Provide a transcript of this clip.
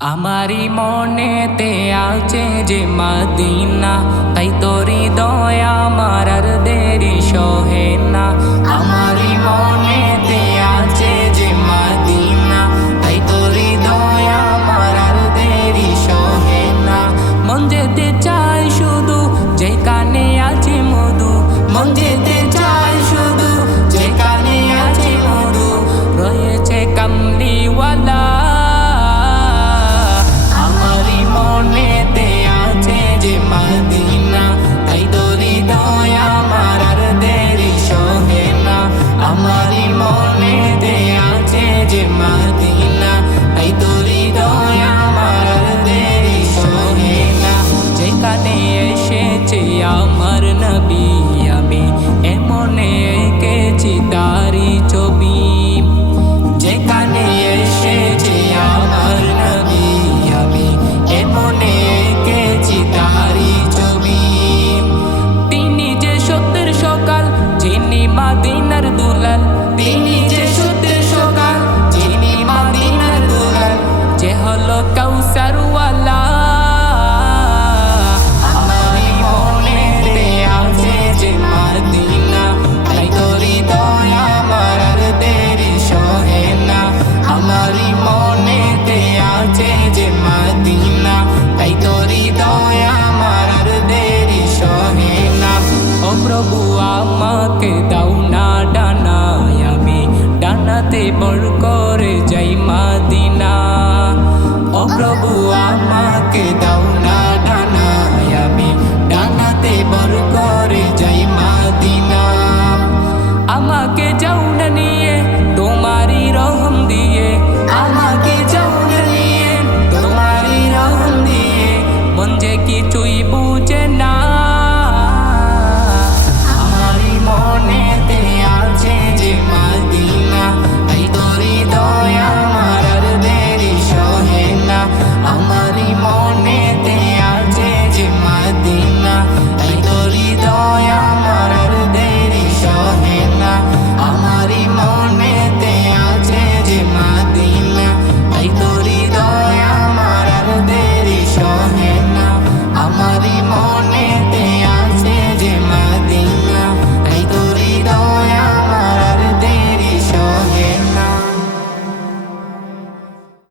আমারি মনেতে আছে যে মদিনা, তাই তোরি দয়া আমার আর দেরি সহে না। আমারি মনেতে আছে যে মদিনা, তাই তোরি দয়া আমার আর দেরি সহে না। মন যেতে চাই শুধু যেখানে আছে মধু, মন যেতে চাই শুধু যেখানে আছে মধু, রয়েছে কামলিওয়ালা। মদিনা তাই তোরি দয়া আমার আর দেরি সহে না। আমারি মনেতে আছে যে মদিনা, তাই তোরি দয়া আমার আর দেরি সহে না। যেখানে এসেছে আমার নবী, আমি এমনে এঁকেছি তারি ছবি। যেখানে এসেছে আমার নবী, আমি এমনে এঁকেছি তারি ছবি। তিনি যে সত্যের সকাল, যিনি মদিনার দুলাল, তিনি যে সত্যের সকাল, যিনি মদিনার দুলাল, যে হলো